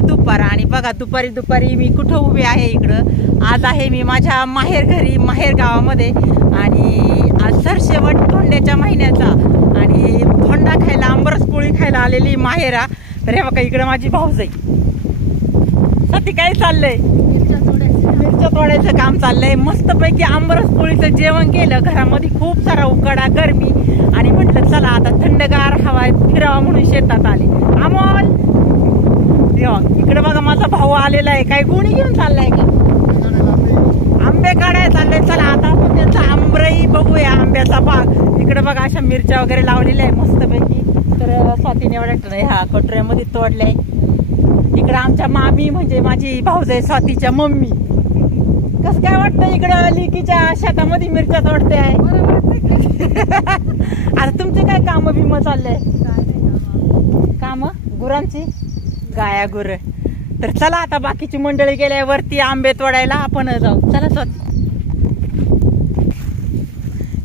दुपार आणि बघा दुपारी दुपारी मी कुठं उभी आहे इकडं. आज आहे मी माझ्या माहेर गावामध्ये आणि आज सरशेवट धोंड्याच्या महिन्याचा आणि धोंडा खायला आंबरस पोळी खायला आलेली माहेरा. तर हे बघा इकडं माझी भाऊजाई साठी काय चाललंय, मिरच्या तोडायचं काम चाललंय. मस्तपैकी आंबरस पोळीचं जेवण केलं. घरामध्ये खूप सारा उकाडा गरमी आणि म्हटलं चला आता थंडगार हवा फिरावा म्हणून शेतात आले. अमोल इकडे बघा माझा भाऊ आलेला आहे. काय गुणी घेऊन चाललाय का? आंबे काढायला चाललंय. चला आता आपण त्यांचा आंबरही बघूया, आंब्याचा बाग. इकडे बघा अशा मिरच्या वगैरे लावलेल्या आहे मस्तपैकी. तर स्वातीने एवढ्या ह्या कटोऱ्यामध्ये तोडल्याय. इकडे आमच्या मामी म्हणजे माझी भाऊजाई स्वातीच्या मम्मी. कसं काय वाटतं इकडं लिकीच्या शेतामध्ये मिरच्या तोडते आहे? आता तुमचे काय काम बिम चाललंय? काम गुरांची गाया गुर. तर चला आता बाकीची मंडळी गेल्या वरती आंबे तोडायला, आपण जाऊ. चला स्वाती.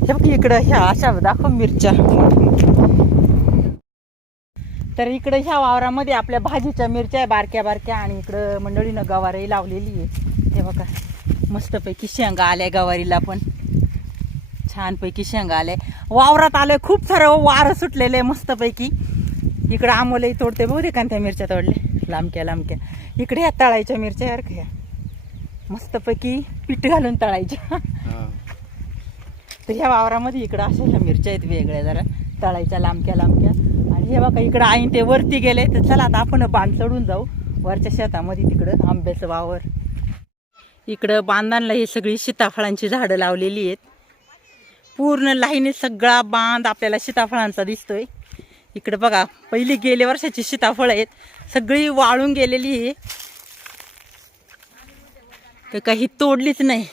हे बघ इकडं ह्या अशा दाखव मिरच्या. तर इकडे ह्या वावरामध्ये आपल्या भाजीच्या मिरच्या आहे बारक्या बारक्या आणि इकडं मंडळीनं गवारही लावलेली आहे. हे बघा मस्तपैकी शेंगा आल्या गवारीला पण, छानपैकी शेंगा आल्या. वावरात आलंय खूप सारं वारं सुटलेलं आहे मस्तपैकी. इकडं आमोलही तोडते बघू दे का त्या मिरच्या तोडले लांबक्या लांबक्या. इकडे ह्या तळायच्या मिरच्या यार ह्या मस्तपैकी पीठ घालून तळायच्या. तर ह्या वावरामध्ये इकडं अशा ह्या मिरच्या आहेत वेगळ्या जरा तळायच्या लांबक्या लांबक्या. आणि हे बघा इकडं आईन ते वरती गेले. तर चला आता आपण बांध चढून जाऊ वरच्या शेतामध्ये, तिकडं आंब्याचं वावर. इकडं बांधांना ही सगळी सीताफळांची झाडं लावलेली आहेत. पूर्ण लाईनीत सगळा बांध आपल्याला सीताफळांचा दिसतोय. इकडे बघा पहिली गेल्या वर्षाची सीताफळ आहेत, सगळी वाळून गेलेली आहे. तर काही तोडलीच नाही.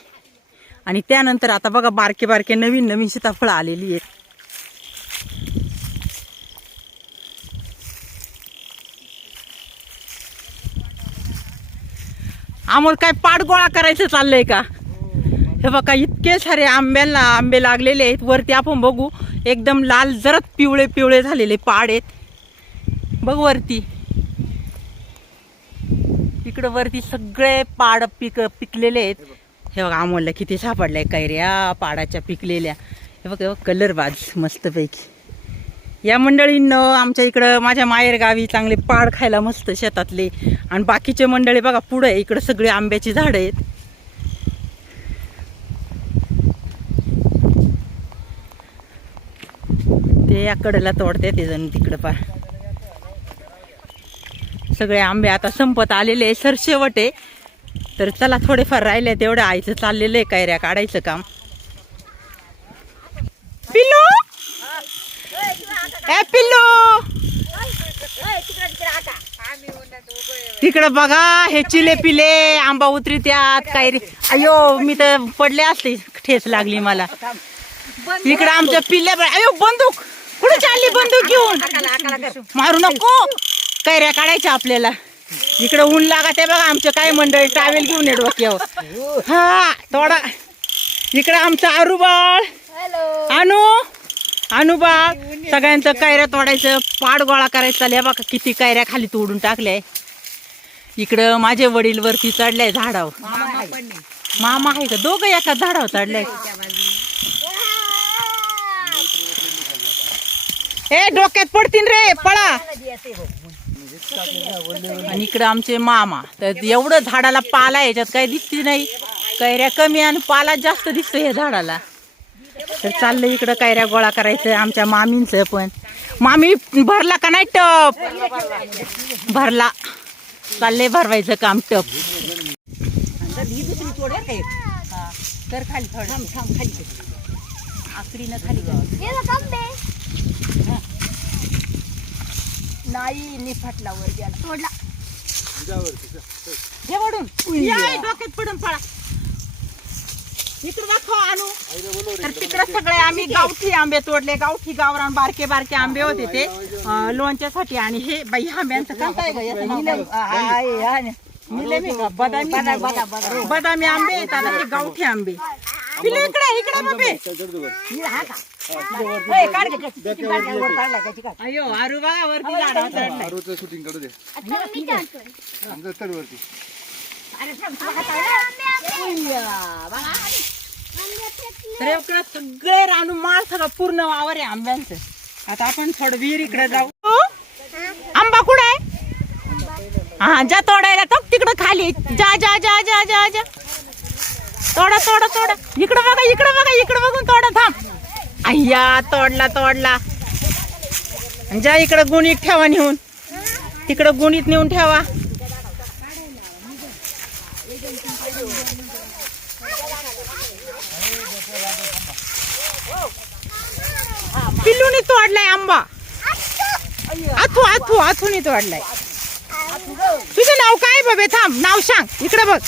आणि त्यानंतर आता बघा बारके बारके नवीन नवीन सीताफळ आलेली आहेत. आम्हाला काय पाट गोळा करायचं चाललंय का? हे बघा इतके सारे आंबे लागलेले आहेत. वरती आपण बघू एकदम लाल जरद पिवळे पिवळे झालेले पाड आहेत बघ वरती. इकडं वरती सगळे पाड पिकलेले आहेत. हे बघा आम्हाला किती सापडल्या कैऱ्या पाडाच्या पिकलेल्या. हे बघा कलरबाज मस्तपैकी. या मंडळींनं आमच्या इकडं माझ्या माहेर गावी चांगले पाड खायला मस्त शेतातले. आणि बाकीचे मंडळी बघा पुढे इकडं सगळे आंब्याची झाडं आहेत. ते या कडेला तोडते ते जण तिकडं पार. सगळे आंबे आता संपत आलेले आहे, सरशेवट आहे. तर चला थोडेफार राहिले तेवढं आईचं चाललेलं आहे कैऱ्या काढायचं काम. पिल्लू ए पिल्लू तिकडं बघा हे चिले पिले आंबा उतरी त्यात कैरी. अयो मी तर पडले असते, ठेच लागली मला. इकडं आमच्या पिल्ल्या अयो बंदूक कुठे चालली? बंदूक घेऊन मारू नको. कैऱ्या काढायच्या आपल्याला. इकडं ऊन लागत आहे बघा. आमच्या काय मंडळी ट्रॅव्हल घेऊन येतो केव्हा. हा थोडा इकडं आमचं आरूबाळ अनुबाळ सगळ्यांचं कैऱ्या तोडायचं पाड गोळा करायचं चालले. बघा किती कैऱ्या खाली तोडून टाकल्या. इकडं माझे वडील वरती चढले झाडावर. मामा आहे का? दोघं एका झाडावर चढले. ए डोक्यात पडतीन रे पळा. आणि इकडं आमचे मामा. तर एवढं झाडाला पाला याच्यात काही दिसती नाही. कैऱ्या कमी आणि पाला जास्त दिसतो हे झाडाला. तर चाललंय इकडं कैऱ्या गोळा करायचं आमच्या मामींचं पण. मामी भरला का नाही टप? भरला. चाललंय भरवायचं काम टप. तर खाली थोडं खाली आकडीनं खाली नाही निफाटला वर गेला तोडला. हे वडून डोक्यात पडून पळा. इकडे दाखव आणू. तर तिकडे सगळे आम्ही गावठी आंबे तोडले. गावठी गावरान बारके बारके आंबे होते ते लोणच्यासाठी. आणि हे बाई आंब्यांचं काय काय बदामी आंबे येतात हे गावठी आंबे. इकडे इकडे बाबे ए, काढ गं, त्याची shooting काढ, वर काढला त्याची काढ. अयो आरू बघा वरती झाडावर चढलाय. आरोचं शूटिंग करू दे आमचं चढ वरती. अरे थांब, तुला काय पाहिलं? उय्या, बघा. तर इकडं सगळे रानू माळ सगळं पूर्ण वावर आहे आंब्यांचं. आता आपण थोडं विहीर इकडे जाऊ. आंबा कुठं आहे? हा जा तोडायला तो तिकडं खाली जा जा जा जा जा जा तोडा तोडा तोडा. इकडं बघा इकडं बघा इकडं बघून तोडा. थांब. अय्या तोडला तोडला. जा इकडं गुणीत ठेवा नेऊन. तिकडं गुणीत नेऊन ठेवा. पिल्लूनी तोडलाय आंबा. आथू आथू आथूनी तोडलाय. तुझं नाव काय बाबे? थांब नाव सांग. इकडे बघ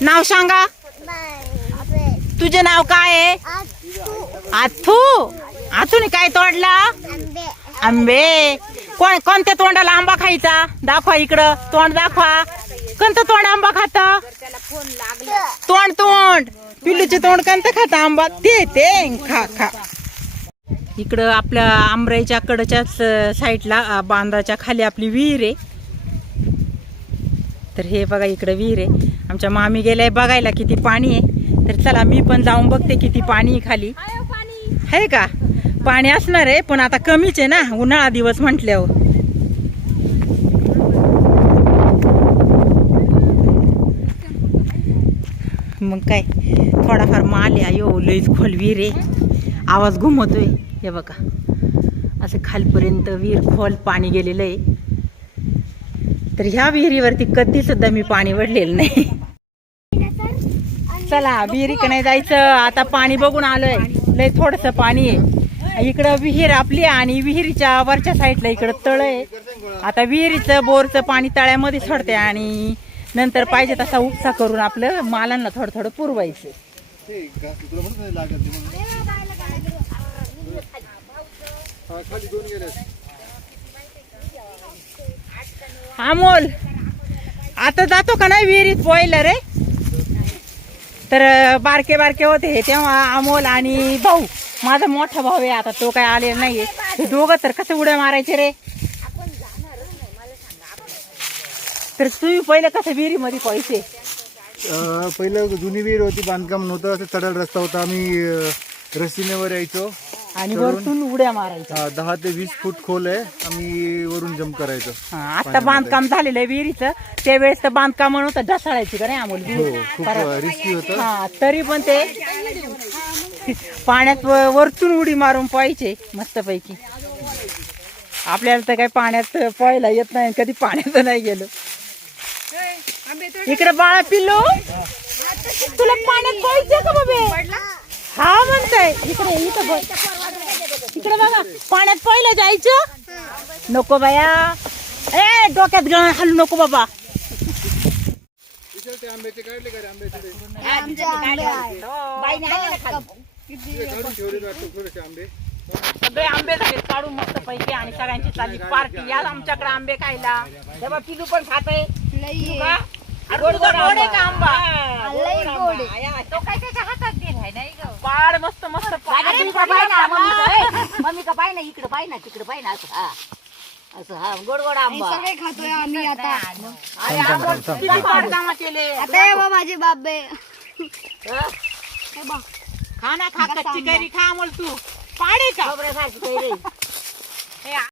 नाव सांगा. तुझं नाव काय आहे? आथू. आथूनी काय तोडला? आंबे. कोणत्या तोंडाला आंबा खायचा? दाखवा इकडं तोंड दाखवा. कोणतं तोंड आंबा खात? तोंड तोंड. पिल्लूचे तोंड कोणतं खात आंबा? ते खा खा. इकडं आपल्या आंबराईच्या कडच्याच साईडला बांधाच्या खाली आपली विहीर आहे. तर हे बघा इकडं विहीर आहे. आमच्या मामी गेल्याय बघायला किती पाणी आहे. तर चला मी पण जाऊन बघते किती पाणी आहे खाली. आहे का? पाणी असणार आहे पण आता कमीच आहे ना उन्हाळा दिवस म्हटल्यावर. मग काय थोडाफार माल आहे. अयो लईच खोल विहीर आहे. आवाज घुमवतोय. हे बघा असं खालपर्यंत विहीर खोल पाणी गेलेलं आहे. तर ह्या विहिरीवरती कधी सुद्धा मी पाणी वडलेलं नाही. चला विहिरीकडे जायचं. आता पाणी बघून आलोय. लय थोडस पाणी आहे. इकडं विहीर आपली आणि विहिरीच्या वरच्या साईडला इकडं तळ आहे. आता विहिरीचं बोरचं पाणी तळ्यामध्ये सोडते आणि नंतर पाहिजे तसा उपसा करून आपलं मालांना थोडं थोडं पुरवायचं. ते घास तुला म्हणत नाही लागत ते म्हणून. हा, खाली दोन गेले. अमोल आता जातो का नाही विहिरीत पोहायला रे? तर बारके बारके होते हे तेव्हा अमोल आणि भाऊ माझा मोठा भाऊ आहे. आता तो काय आलेला नाहीये. हे दोघं तर कसं उड्या मारायचे रे? तर तुम्ही पहिलं कसं विहिरीमध्ये पोहायचे? पहिलं जुनी विहीर होती, बांधकाम नव्हतं, असं चढल रस्ता होता. आम्ही रस्सीने वर यायचो आणि वरतून उड्या मारायच्या. 10 ते 20 फूट खोल आहे. आम्ही वरून जंप करायचो. आता बांधकाम झालेलं आहे विहिरीचं. त्यावेळेस तर बांधकाम नव्हतं. ढसाळायची का नाही अमोल हो, विहीर? खूप रिस्की होतं. हा तरी पण ते पाण्यात वरतून उडी मारून पोहायचे मस्तपैकी. आपल्याला तर काही पाण्यात पोहायला येत नाही. कधी पाण्यात नाही गेलो. इकडे बाळा पिल्लू तुला पाण्यात पोहायचं का बाबे? हा म्हणताय. इकडे इथं बघ. इकडे बघा पाण्यात पोहायला जायचं नको बाया. ए डोक्यात गळ हलू नको बाबा. आंब्याचे काढले का रे? आंब्याचे बाईने आणले ना खाली. काढून ठेवले वाटतं थोडेसे आंबे. सगळे आंबे झाले काढून मस्त पैकी आणि सगळ्यांची चालली पार्टी. या आमच्याकडे आंबे खायला. तेव्हा पिलू पण खाते. गोड गोड आहे का आंबा? तो काय त्याच्या हातात दिलाय नाही ग. पाड मस्त मस्त पाड. मम्मी का पाय ना इकडे पाय ना तिकडे पाय ना. असं हा असं हा गोड गोड आंबा सगळे खातोय आम्ही आता. अरे आपण किती पाड कामं केले. आता हे बघ माझे बाबे. खा ना खा. कच्ची कैरी खा अमोल तू. पाड आहे का? खोबऱ्यासारखी कैरी.